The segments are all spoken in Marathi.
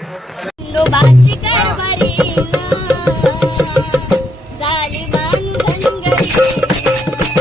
खंडोबाची कारभारी झाली बांधन गरी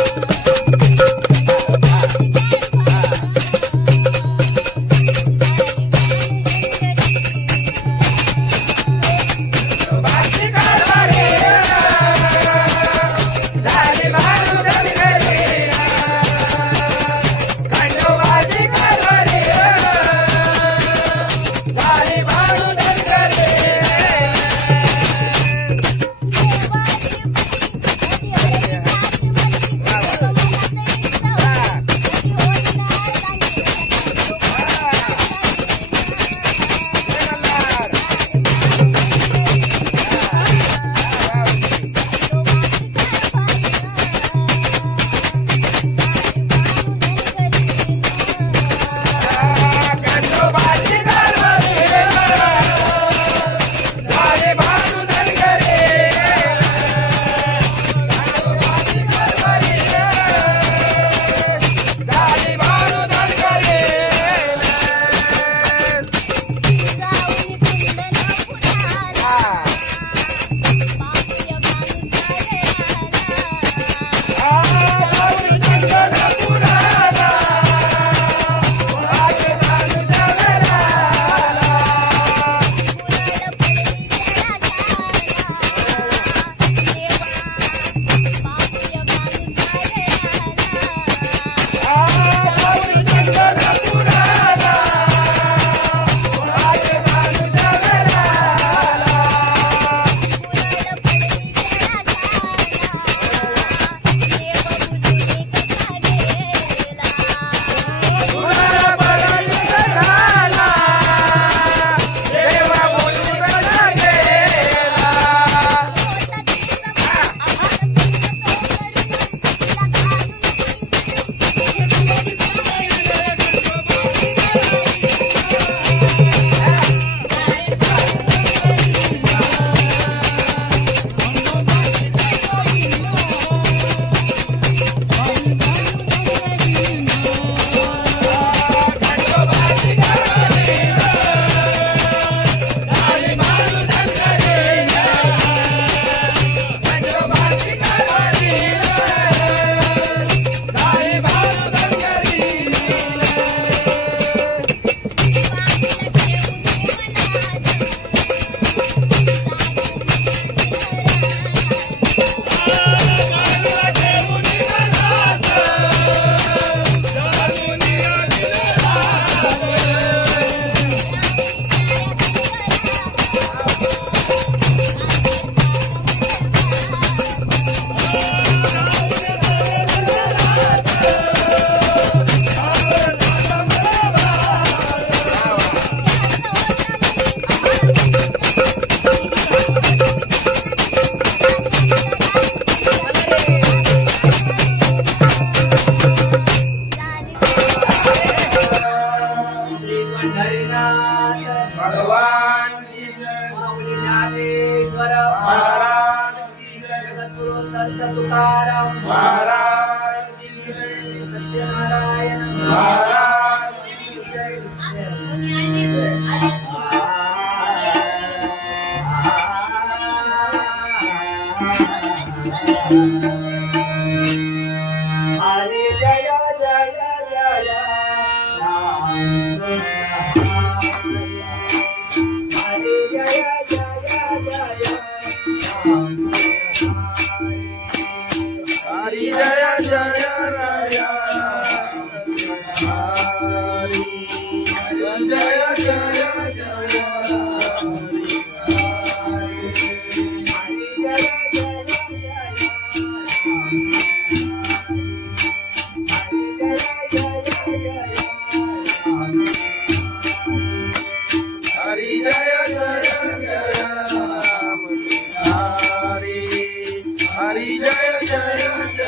महाराज हरे जय जय जय राम हरे जय जय जय राम हरि जय जय राय हरि जय जय जय हरि जय जय जय राम हरि हरि जय जय जय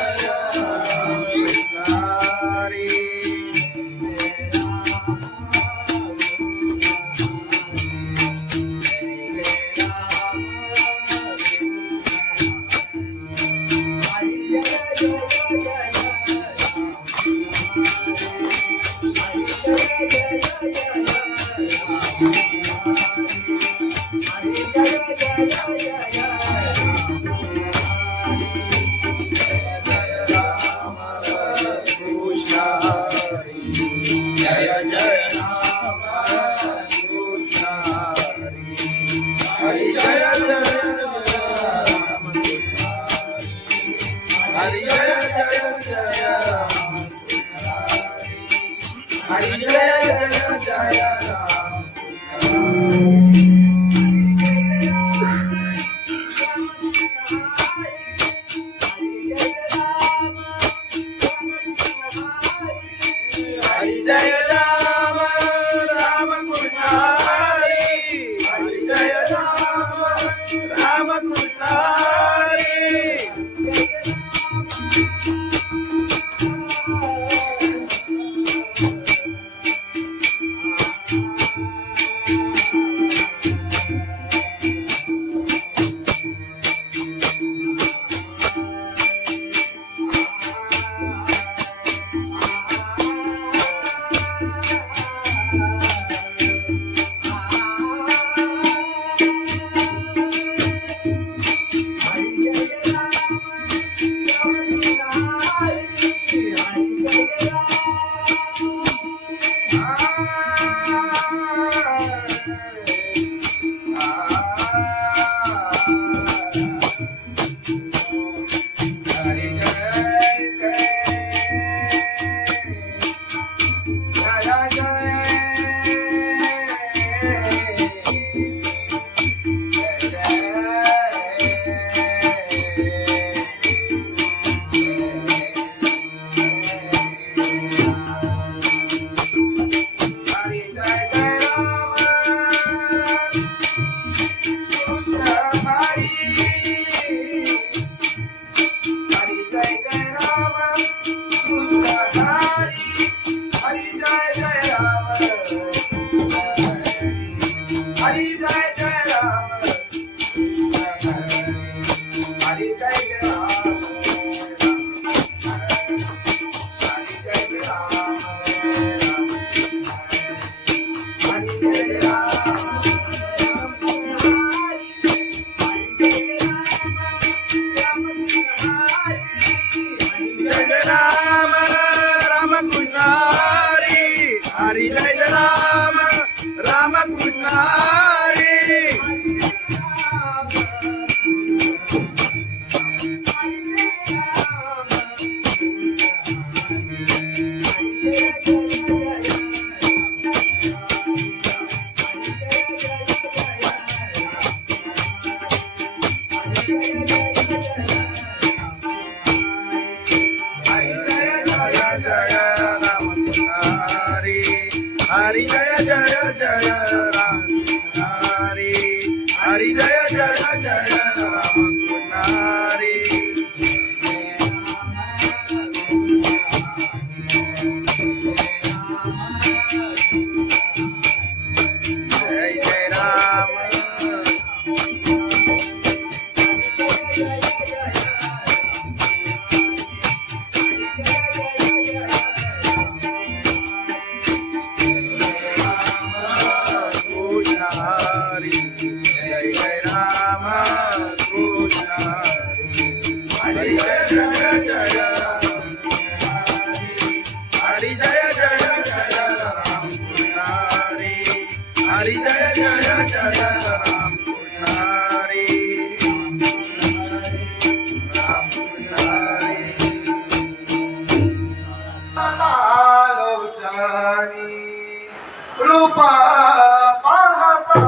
हरि जय जय राम कृष्ण हरि जय जय राम हरि जय जय राम हरि जय जय राम हरि जय राम राम कृष्ण हरि हरि जय राम राम कृष्ण हरि हरि जय राम राम कृष्ण हरि हरि जय जय जय राम हरि हरि जय जय जय राम हरि जय जय राम जय राम कृष्ण हरी राम कृष्ण हरी आलोचनी रूपा पाहता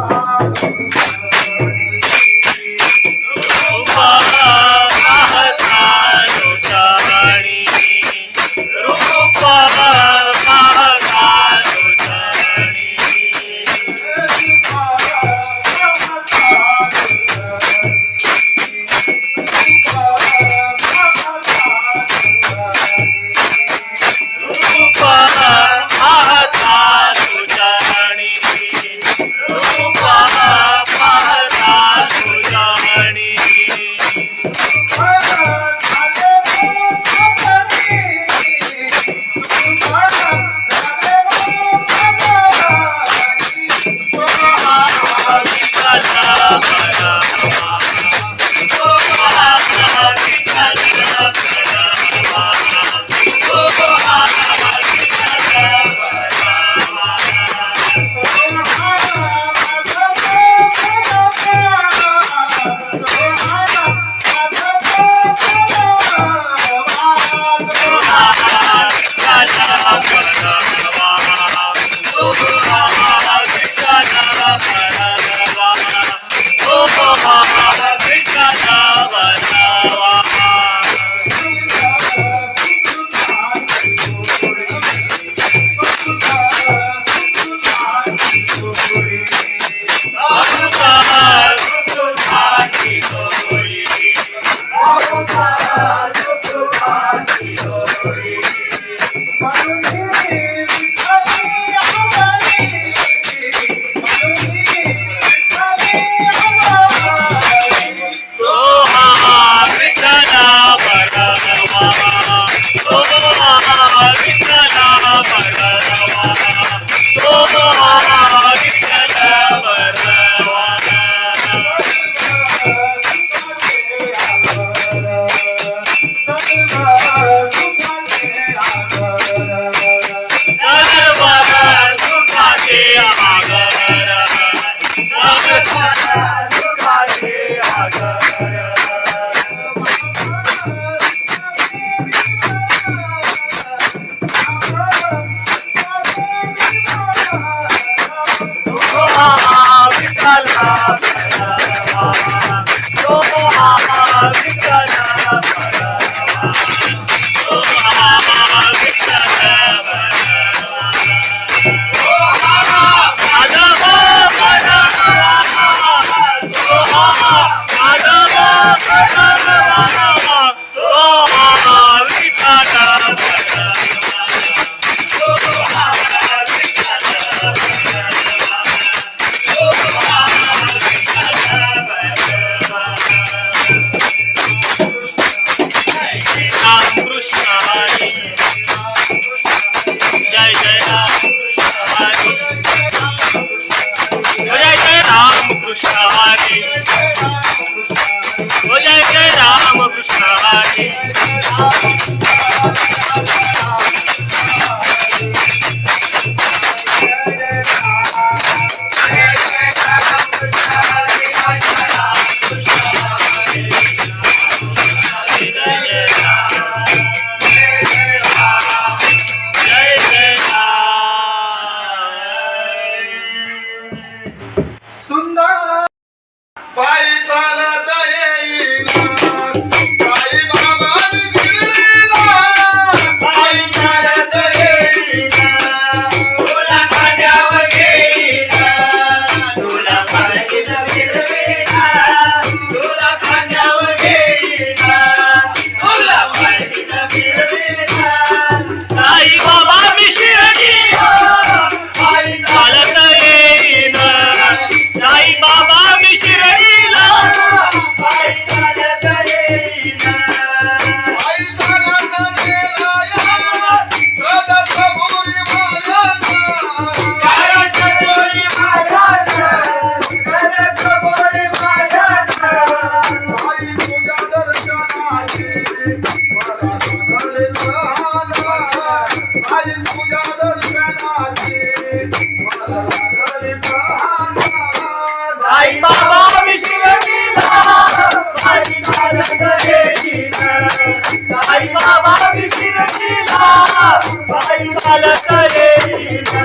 चालत येईना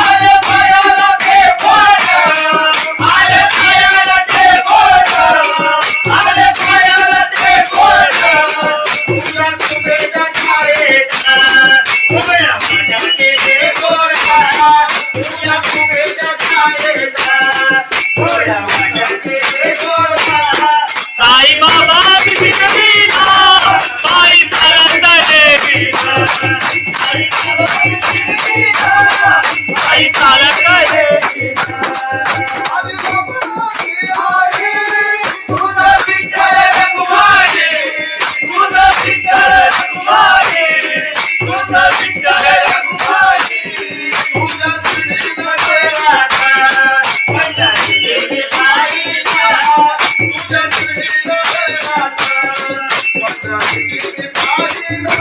आले पायाला ते बोट आले पायाला ते बोट आले पायाला ते बोट तुझ्या कुबेच्या छायेत उभ्या माझ्या गेले गोरा तुझ्या कुबेच्या छायेत उभ्या माझ्या गेले गोरा साई बाबा बिगडीना पायी चालत येईना साई बाबा बिगडीना पायी चालत येईना तुझं विठ्ठल रघुमाई तुझं विठ्ठल रघुमाई तुझं विठ्ठल रघुमाई तुझं श्रीनगर राधा पंढरी गेली पायीला तुझं श्रीनगर राधा पंढरी गेली पायीला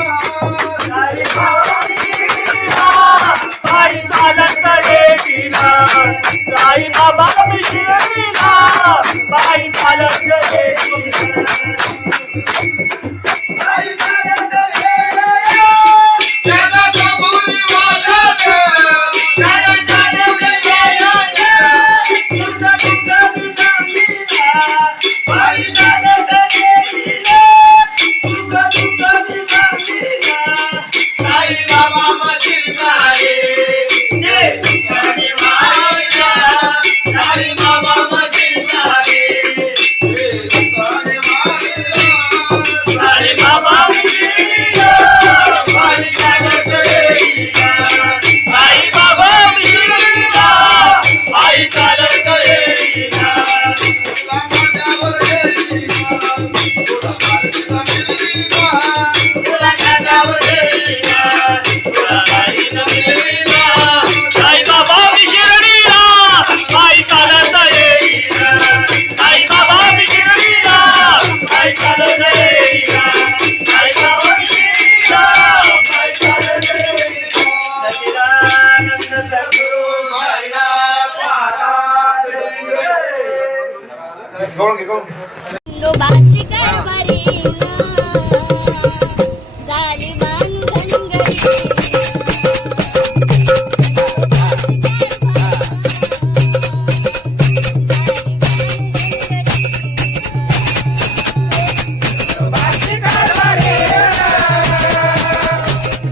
साई बाबा बिगडीना पायी चालत येईना साई बाबा बिगडीना पायी चालत येईना साई चालत येईना त्याला कबुली वाजत त्याला चालवले यायला तुझं तुझं बिगडीना पायी चालत येईना तुझं तुझं बिगडीना साई बाबा मधील सारे ते तुझ्याने मारिला साई बाबा मधील सारे ते तुझ्याने मारिला साई बाबा बिगडीना पायी चालत येईना साई बाबा बिगडीना पायी चालत येईना तुला माझ्यावर येईना तुला माझ्यावर येईना तुला माझ्यावर येईना तुला माझ्यावर येईना साई बाबा बिगडीना पायी चालत येईना साई बाबा बिगडीना पायी चालत येईना साई बाबा बिगडीना पायी चालत येईना सच्चिदानंद सद्गुरु साईनाथ महाराज खंडोबाची कारभारी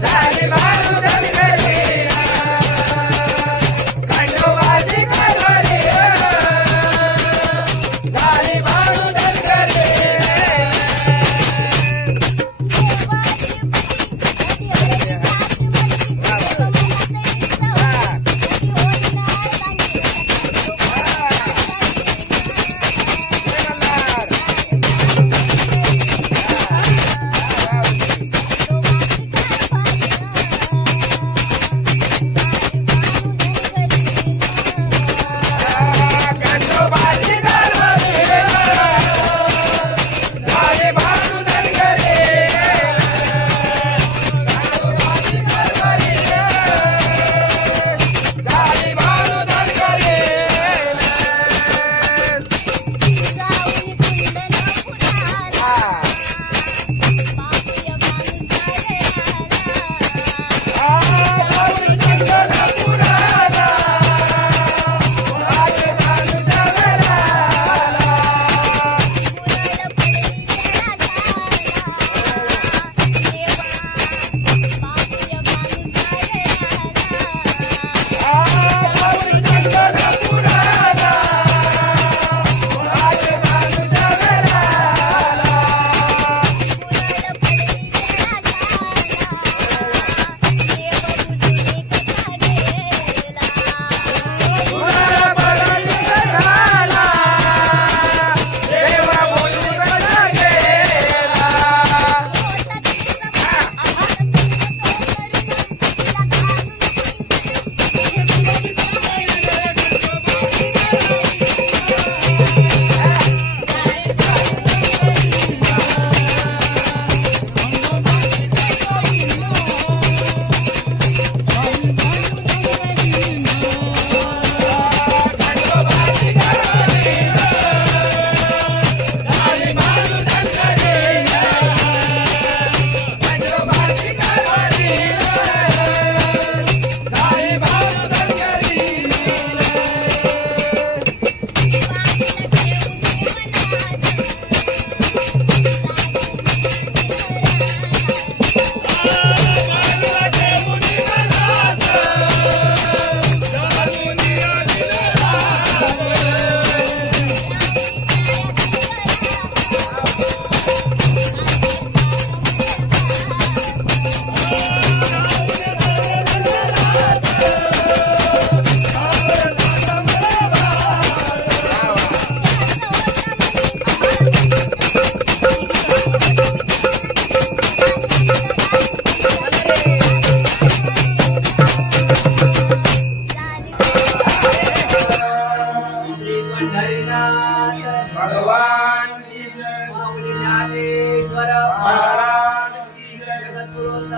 झाली बांधनगरी खंडोबाची कारभारी झाली बाळू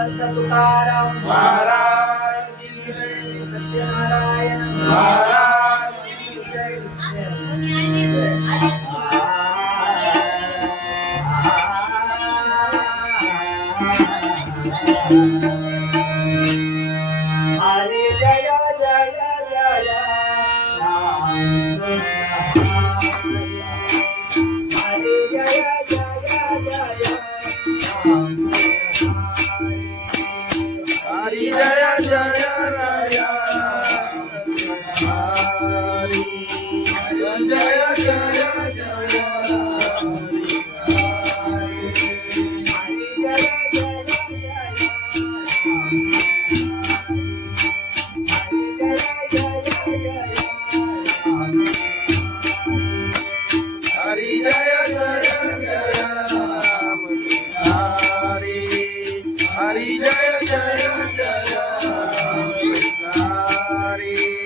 समर्थ तुकाराम महाराज की जय. सत्यनारायण महाराज की जय. हरे जय जय जय राम हरे जय जय जय राम हरी जय जय राया. हरी जय जय जय हरी जय जय जय राम. हरी हरी जय जय जय राम. हरी जय जय राम कृष्ण हरि. हरि जय जय राम कृष्ण हरि.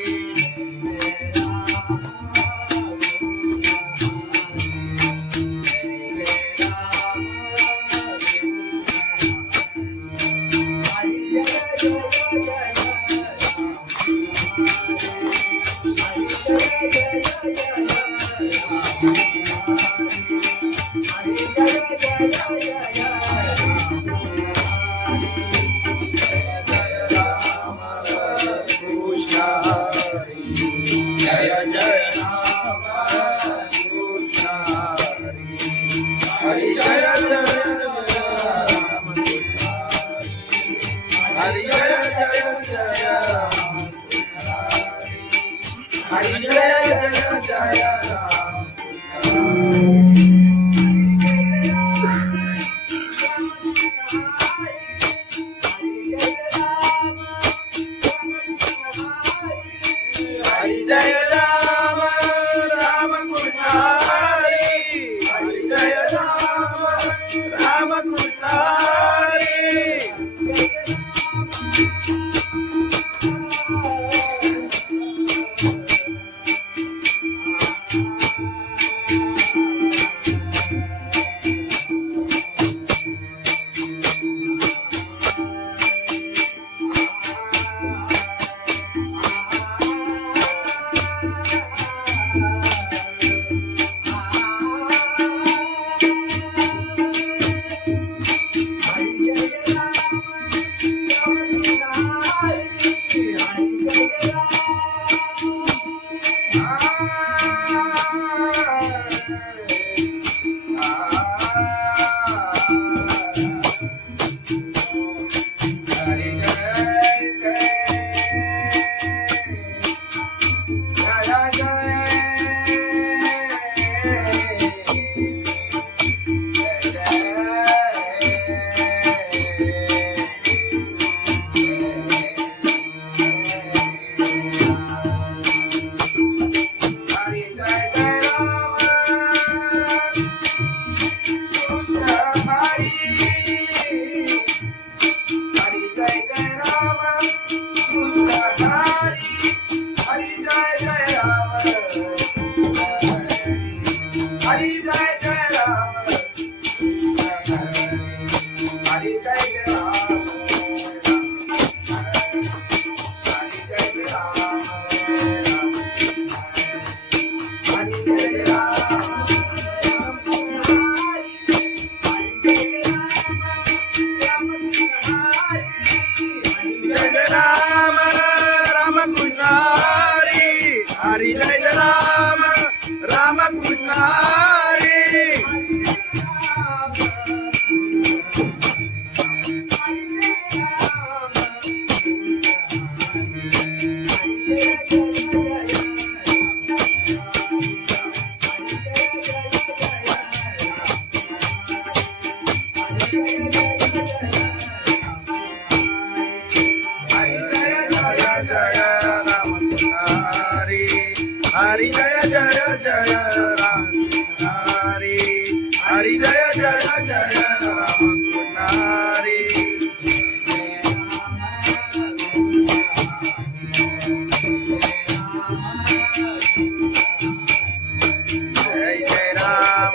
जय जय राम हरि. जय जय राम. हरि जय राम राम कृष्ण हरि. हरि जय राम राम कृष्ण हरि. हरी जय राम राम कृष्ण हरी. हरि जय जय जय राम हरि. हरि जय जय जय राम हरि. जय जय राम.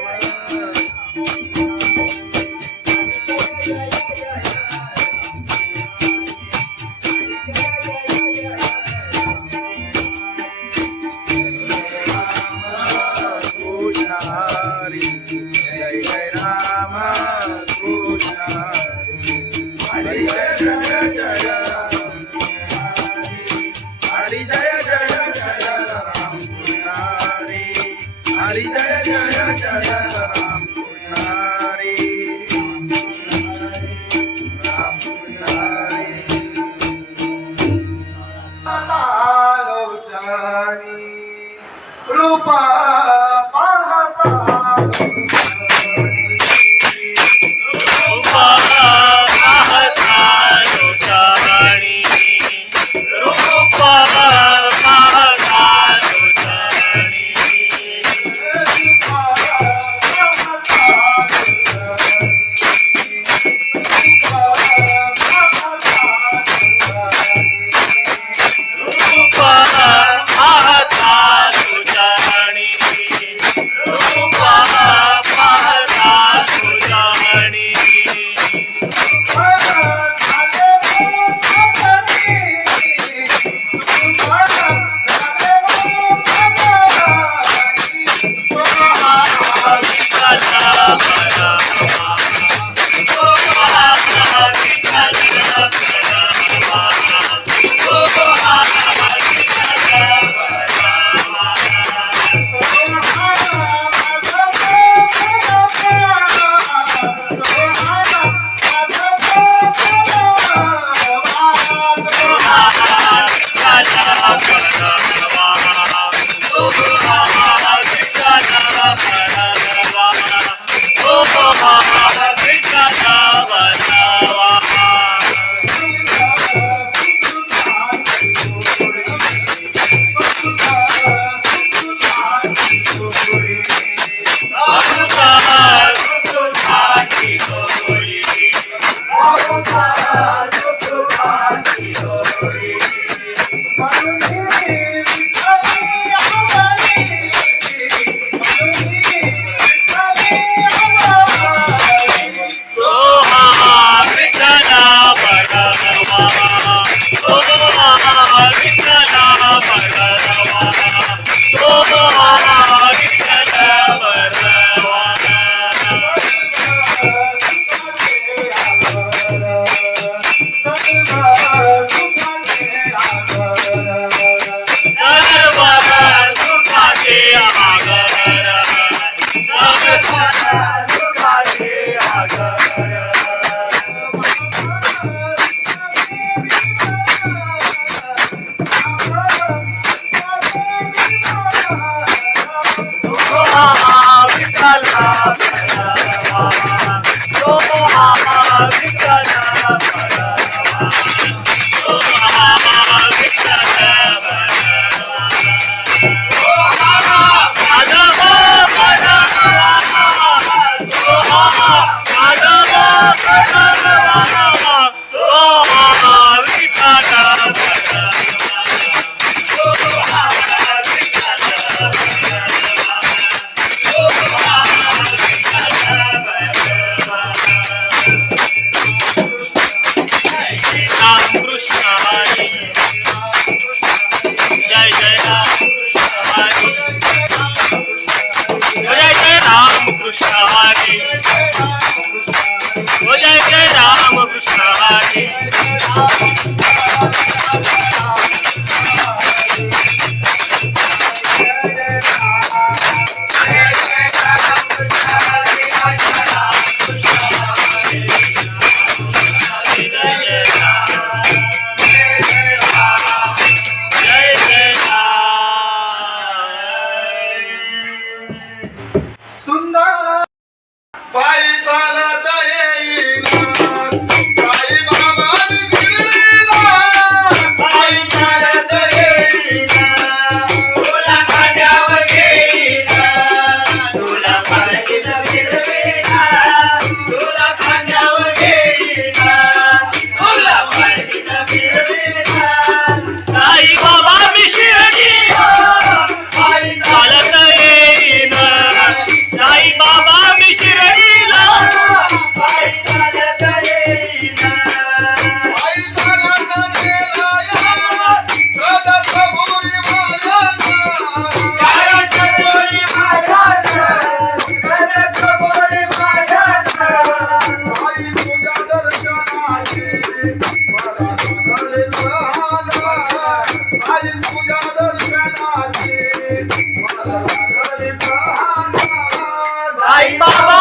Baba,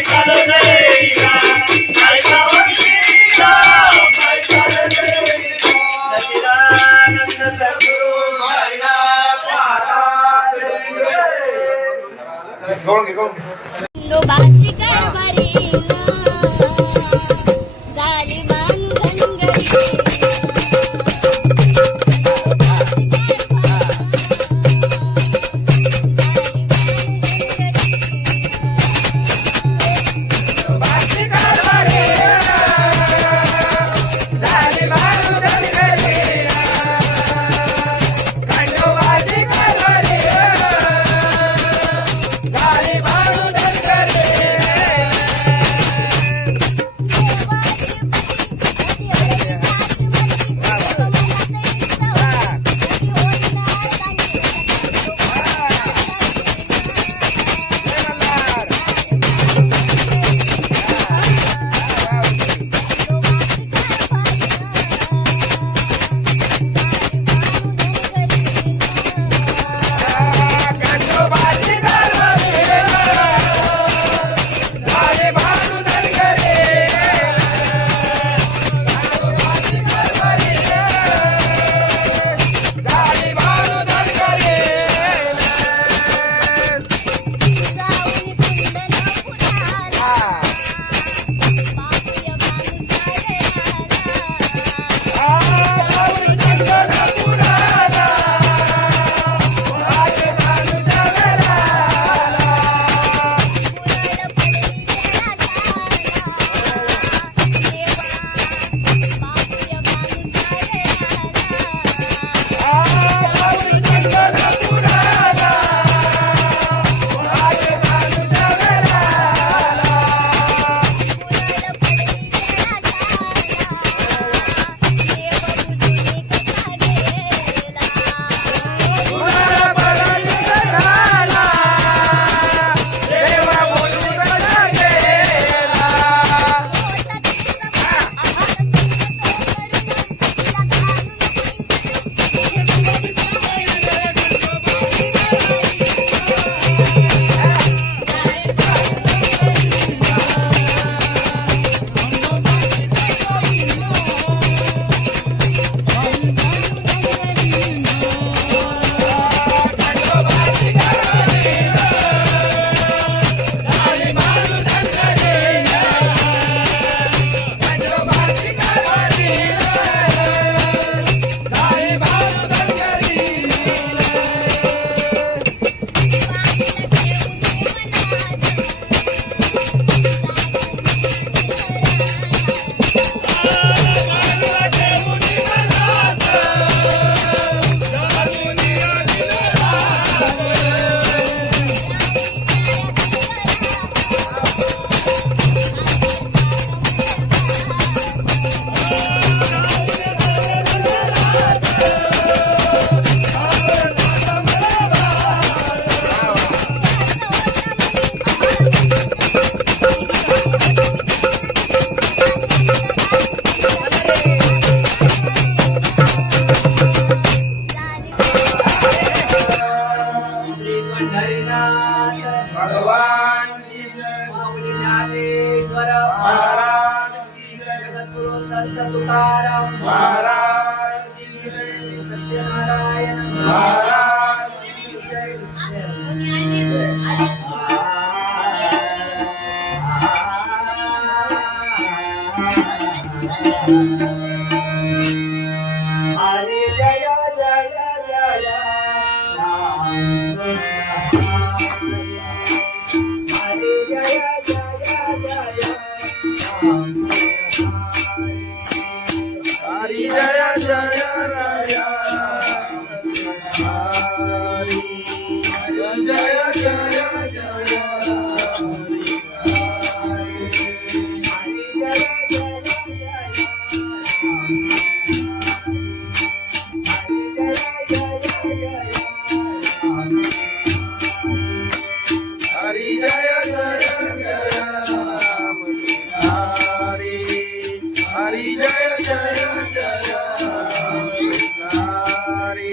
चालत देईना ऐका भक्तीला काय चालत देईना सच्चिदानंद सद्गुरु साईनाथ महाराज खंडोबाची कारभारी झाली बांधन भगवान की जय माऊली ज्ञानेश्वर महाराज की जय जगद्गुरु संत तुकाराम महाराज की जय सत्यनारायण महाराज की जय हरे जय जय जय राम हरे जय जय जय राम हरि जय जय राया हरि जय जय जय हरि जय जय जय राम हरि हरि जय जय जय राम हरि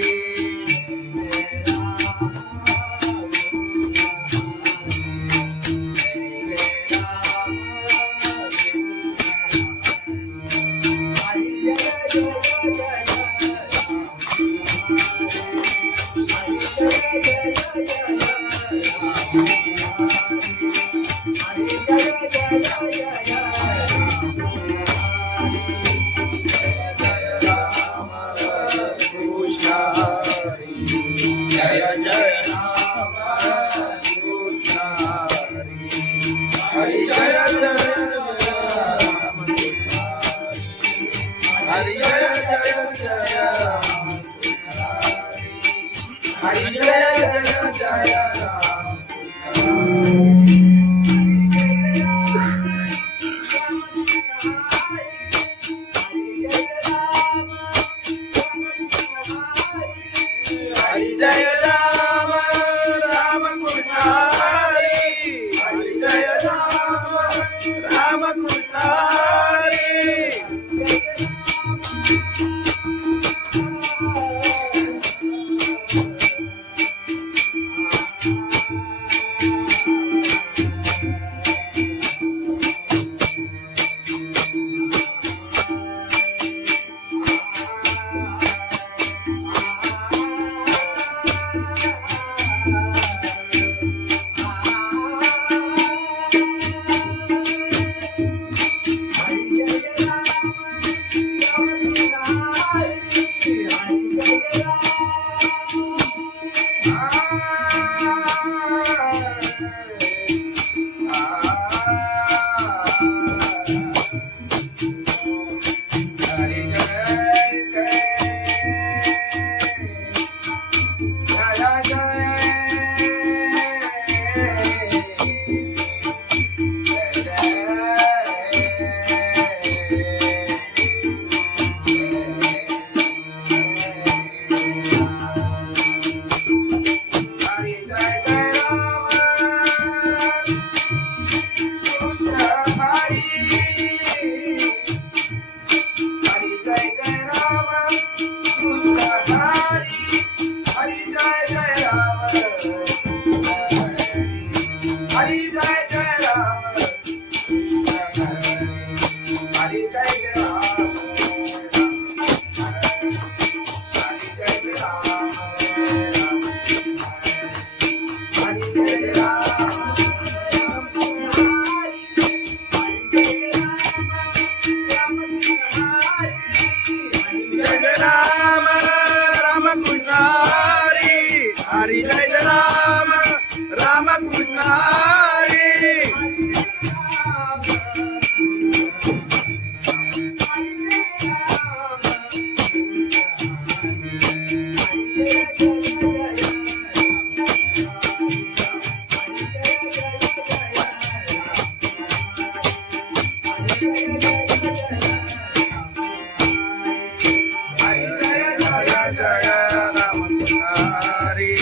हरी जय राम राम कृष्ण हरी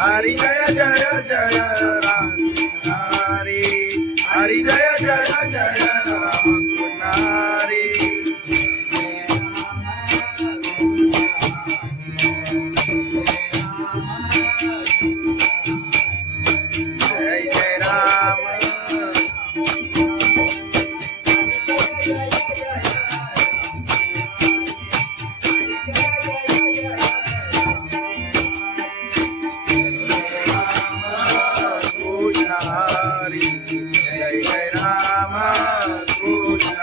हरि जय जय जय राम हरि हरि जय जय जय राम हरि जय जय राम हरि जय जय राम कृष्ण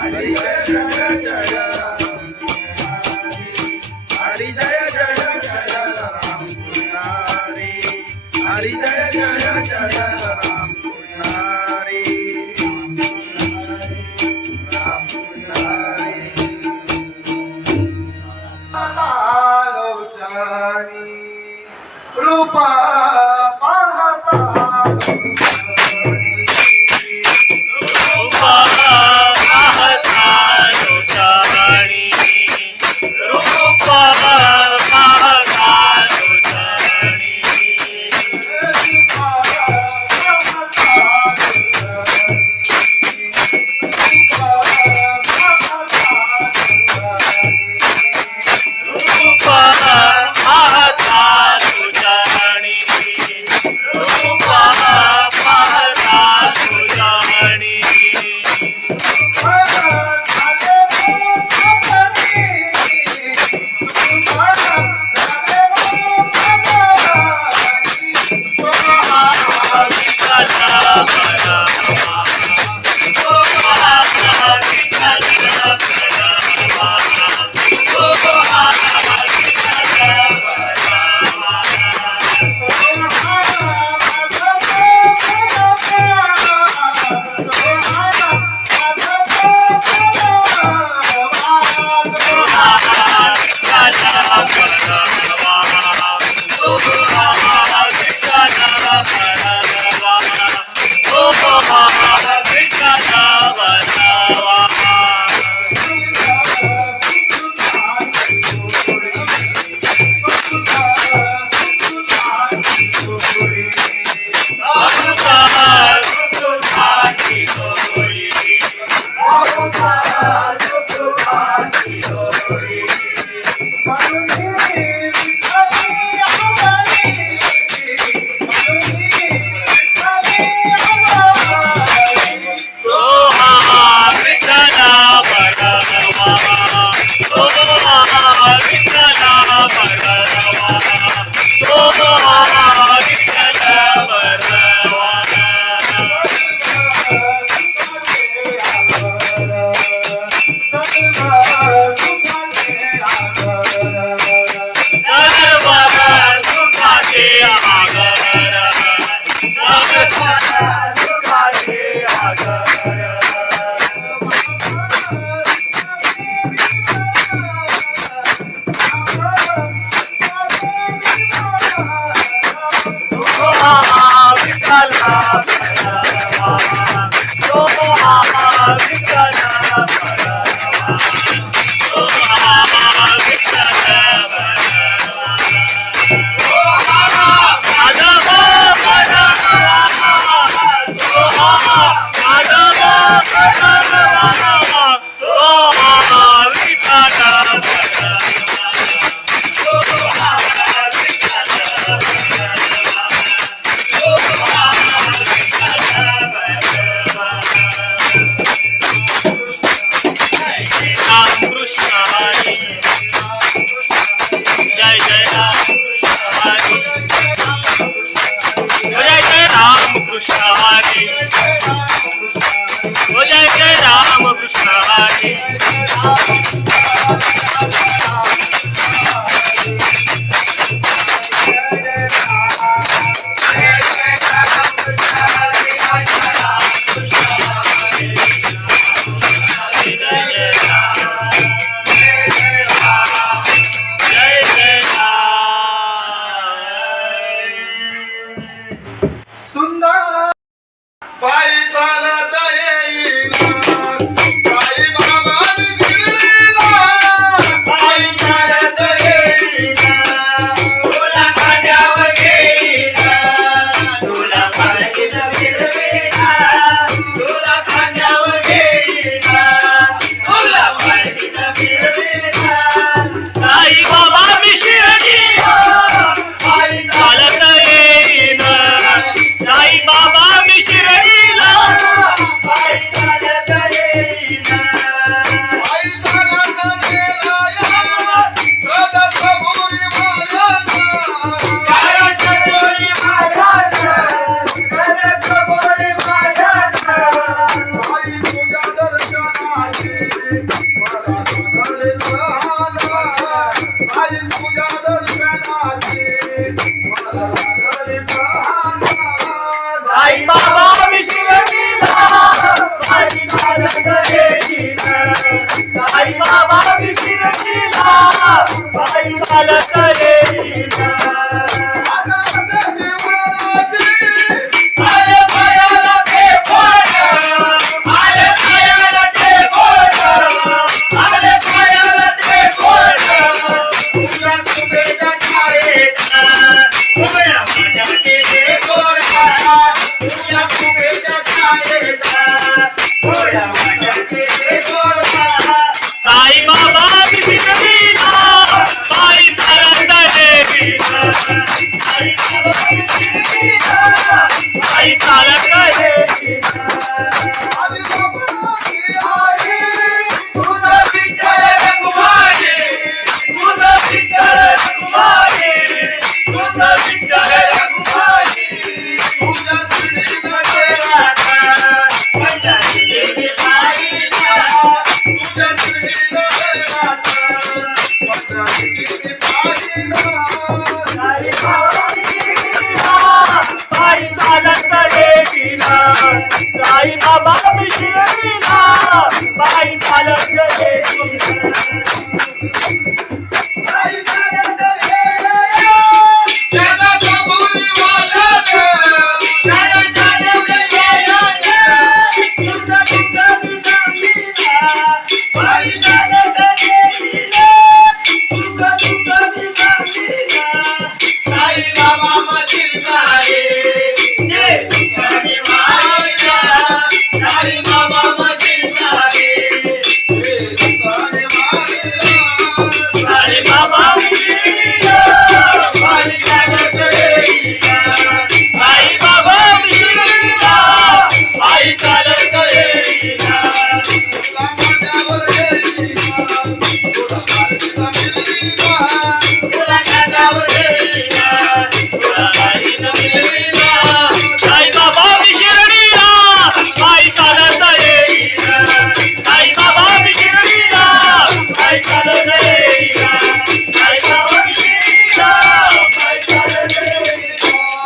हरि जय जय जय हरि जय जय जय राम कृष्ण हरि हरि जय जय जय राम कृष्ण हरि राम कृष्ण हरि रूपा तुझ्या चालत येईना साई बाबा शिर्डीला पायी चालत येईना आई चालत येईना त्याला कबुली वाजत त्याला चालत येईना तुझं तुझं दिसामीना पायी चालत येईना तुझं तुझं दिसामीना साई बाबा मशीर सारे साई बाबा मशीर सारे साई बाबा मिशिरिया पायी चालत येईना साई बाबा मिशिरिया पायी चालत येईना तुला खांद्यावर येईना तुला काही न मिळेना साई बाबा मिशिरिया पायी चालत येईना साई बाबा मिशिरिया पायी चालत येईना साई बाबा मिशिरिया पायी चालत येईना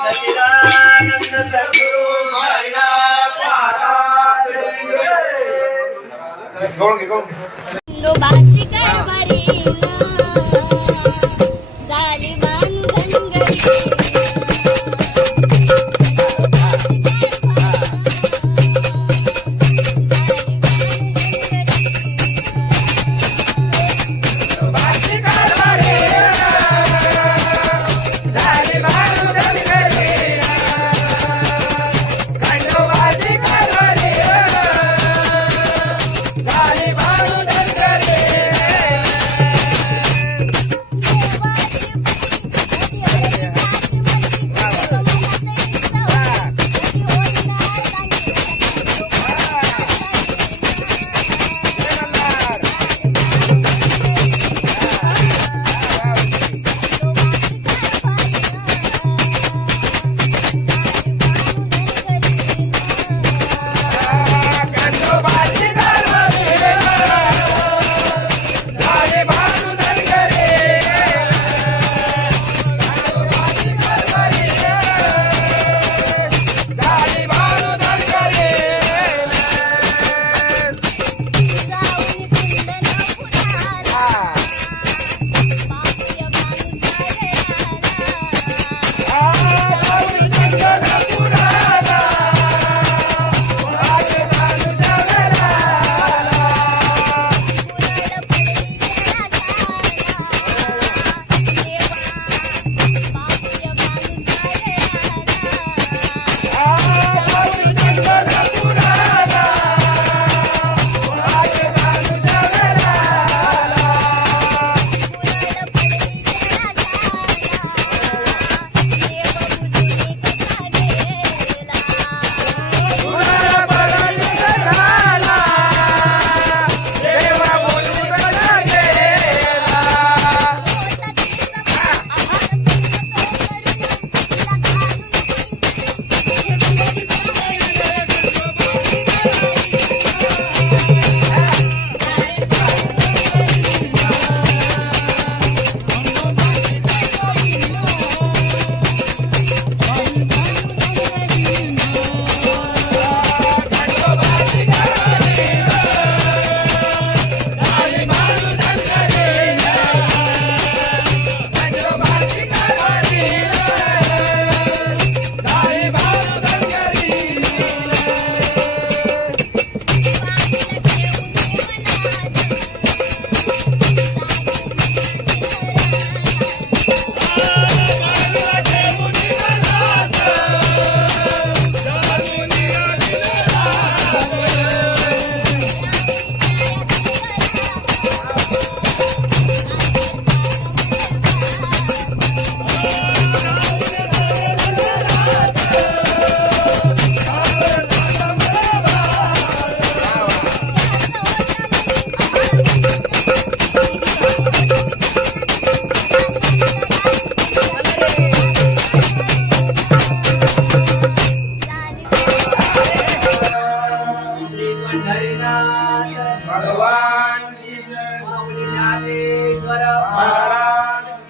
सच्चिदानंद सद्गुरु साईनाथ महाराज खंडोबाची कारभारी झाली बांधनगरी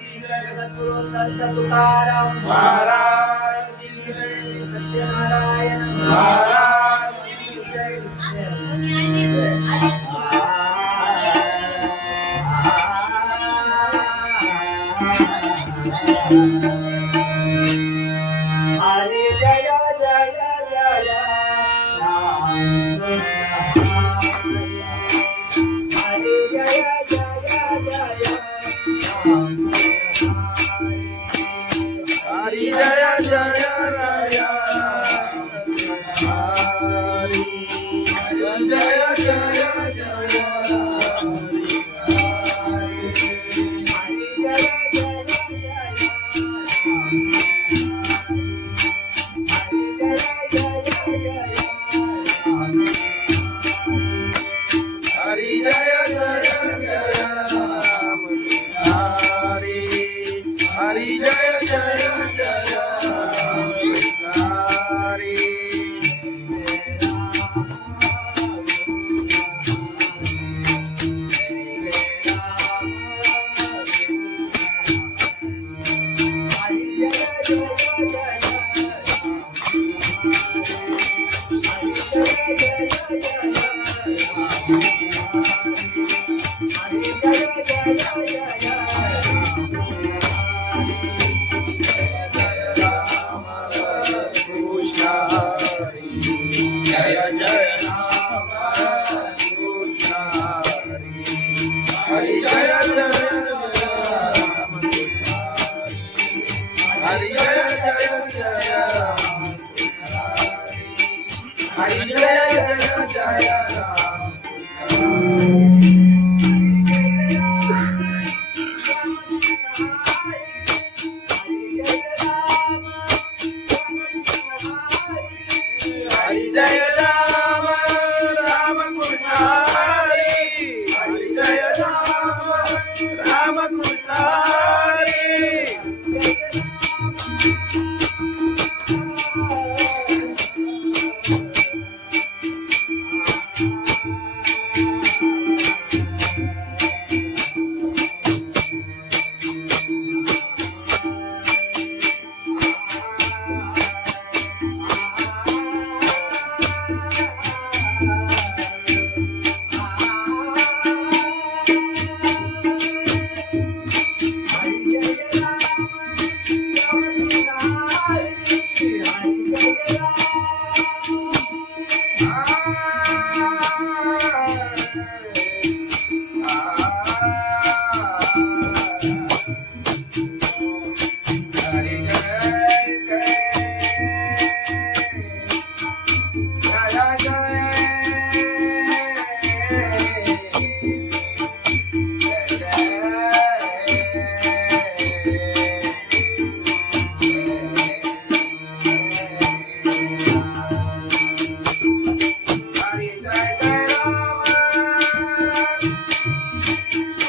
संत तुकाराम महाराज सत्य महाराज की जय. हरे जय जय जय राम हरे जय जय जय राम हरी जय जय राय हरी जय जय जय हरी जय जय जय राम हरी हरी जय जय जय हरी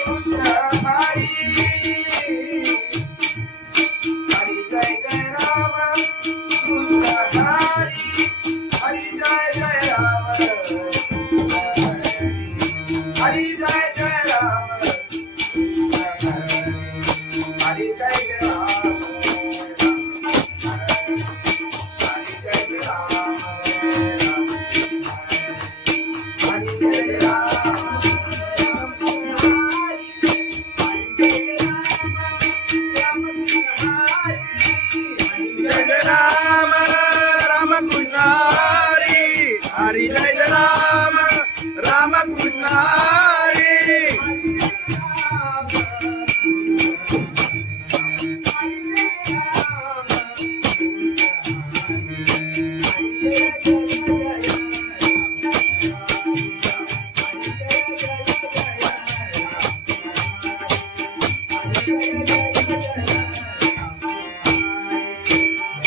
कृष्ण हरी जय जय राम कृष्ण हरी जय जय राम हरी जय जय राम हरी जय जय राम हरी जय राम राम कृष्ण हरी हरी जय राम राम कृष्ण हरी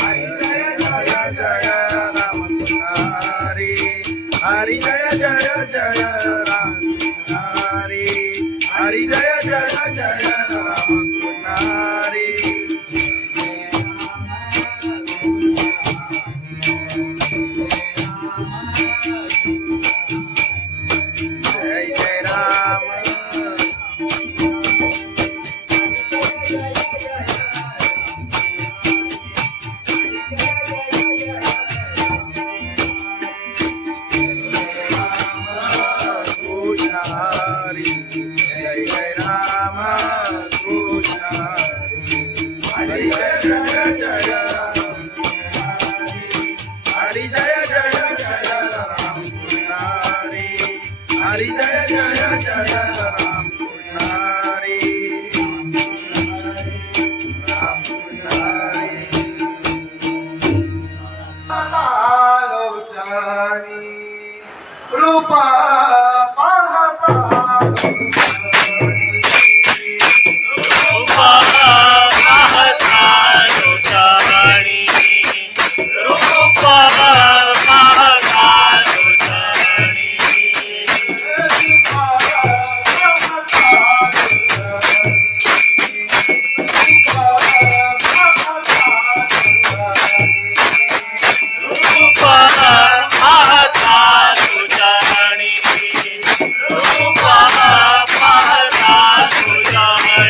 हरी जय राम राम कृष्ण हरी हरि जय जय जय राम हरि हरि जय जय जय राम हरि जय जय राम रूप पाहता रूपा पाहता लोटाणी रूपा पाहता लोटाणी रूपा पाहता लोटाणी रूपा पाहता लोटाणी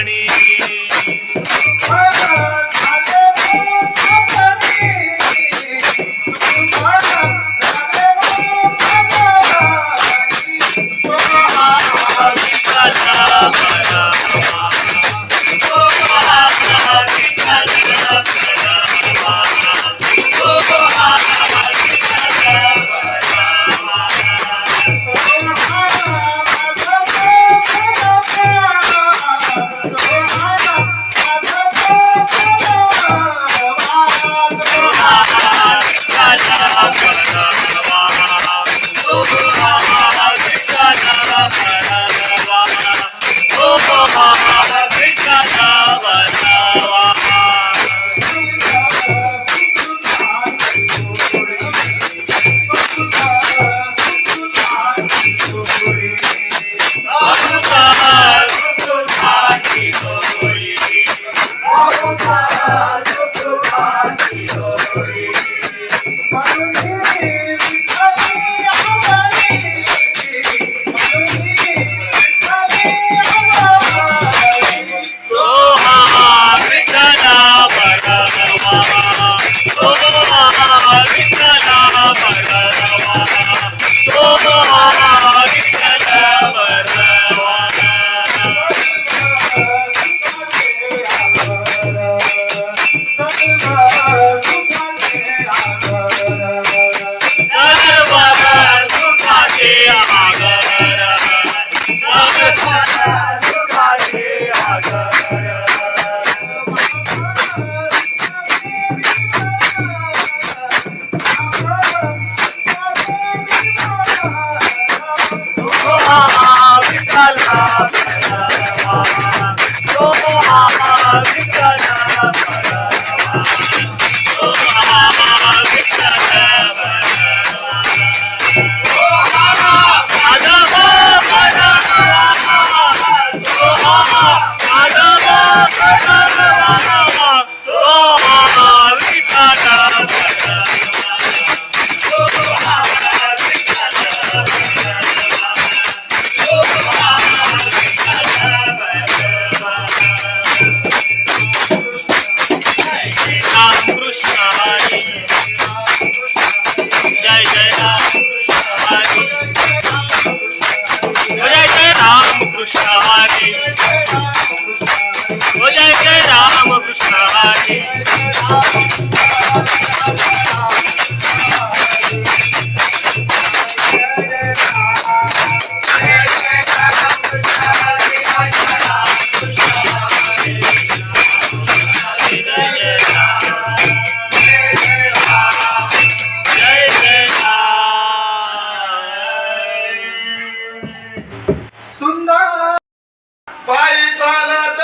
बाई चालत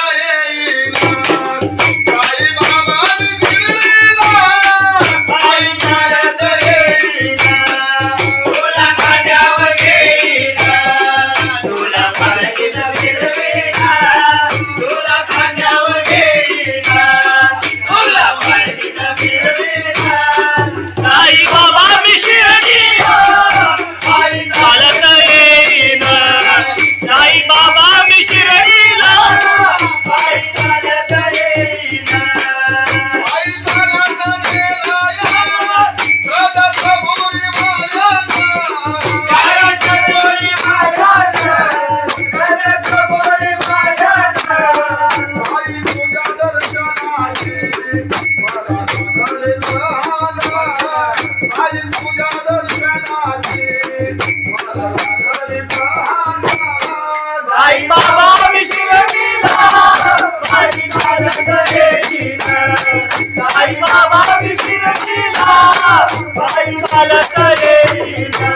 येईना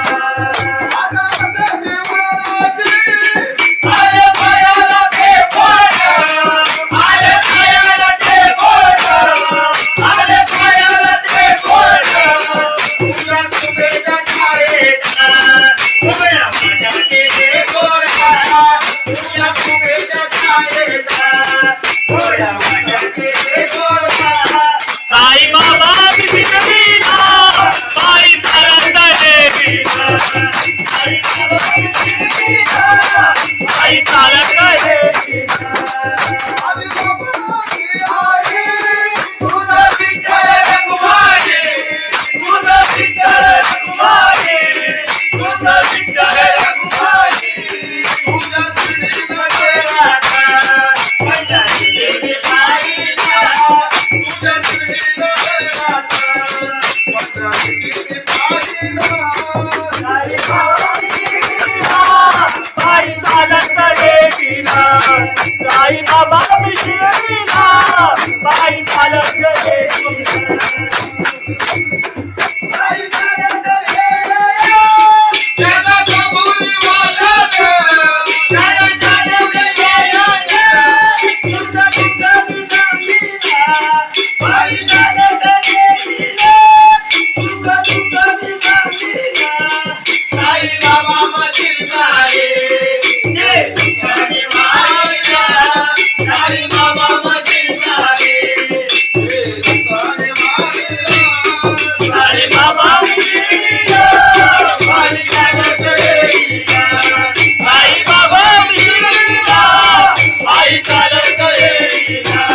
साई बाबा शिकविला पायी चालत देवीला साई बाबा शिकविला पायी चालत देवीला आदि बाबाची आई तुझा विठ्ठल रखुमाई तुझा विठ्ठल रखुमाई तुझा विठ्ठल रखुमाई तुझ्या श्रीनगरात पंढरीची पायीला तुझ्या श्रीनगरात पंढरीची पायीला साई बाबा शिकविला पायी चालत देवीला साई बाबा शिकविला पायी चालत देवीला आई सारंग त्याला कबुली वाजत त्याला जाणवलं तुझा तुझा विचारीला पायी चालत देवीला तुझा तुझा विचारीला साई बाबा मशील सारे जे तुझ्याने मारिला साई बाबा मशील सारे साई बाबा मिशिरीला पायी चालत देवीला साई बाबा मिशिरीला पायी चालत देवीला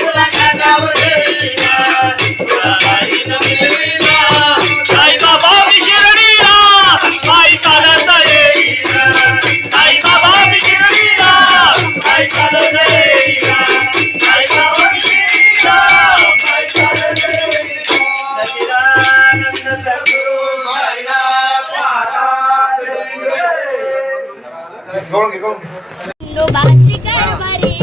तुला कानावर देवीला तुला काळीनं मिळवीला साई बाबा मिशिरीला पायी चालत देवीला साई बाबा मिशिरीला पायी चालत देवीला साई बाबा मिशिरीला पायी चालत देवीला सच्चिदानंद सद्गुरु साईनाथ महाराज गवळण घे खंडोबाची कारभारी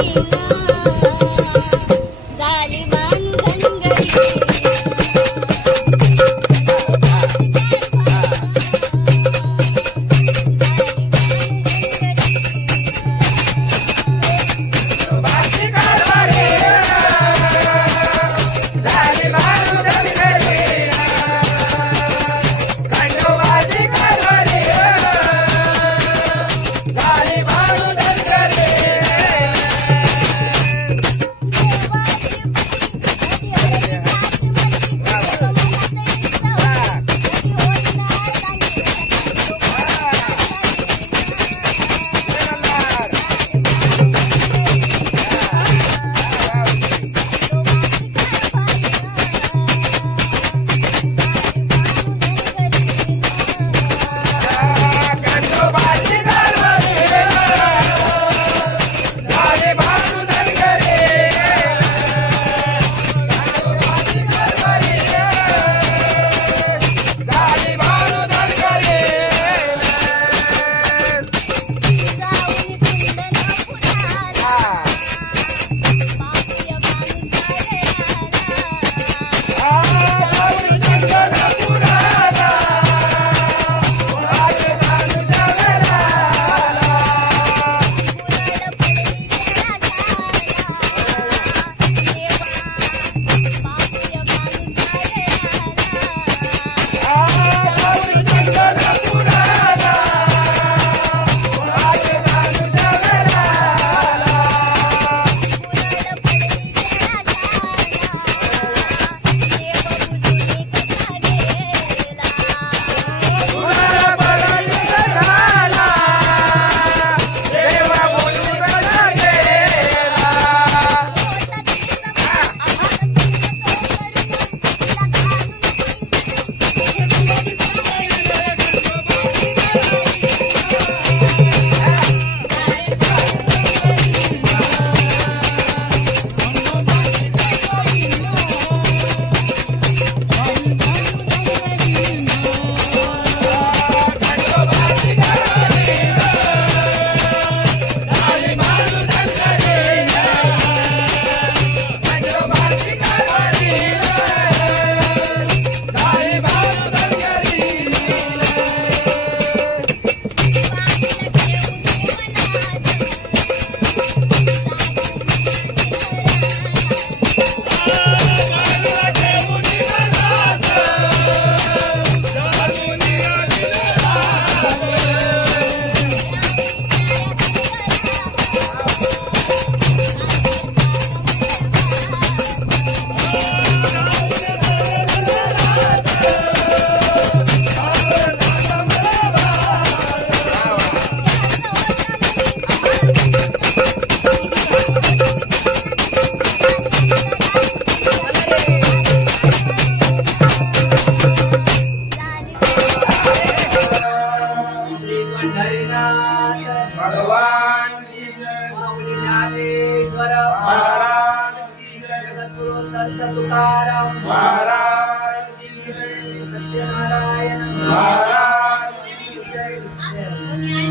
संत तुकाराम महाराज की जय. सत्यनारायण महाराज की जय.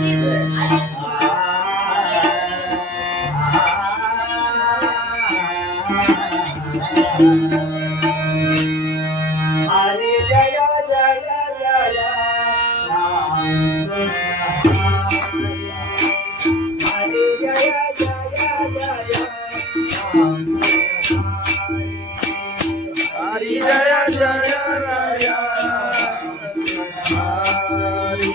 हरे जय जय जय राम. हरे जय जय जय राम. हरी जय जय राया. हरी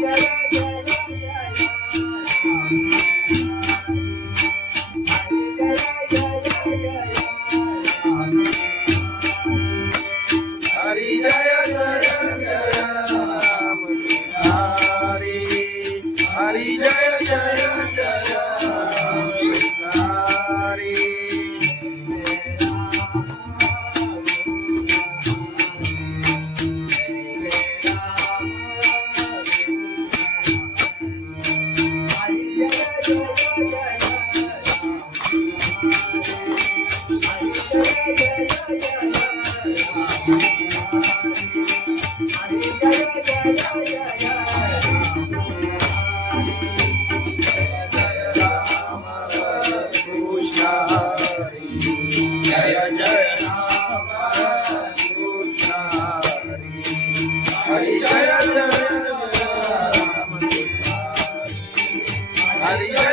जय जय जय हरी जय जय जय राम. हरी हरी जय जय जय राम. हरी कृष्ण हरी जय जय राम कृष्ण हरी हरी जय जय राम. हरी जय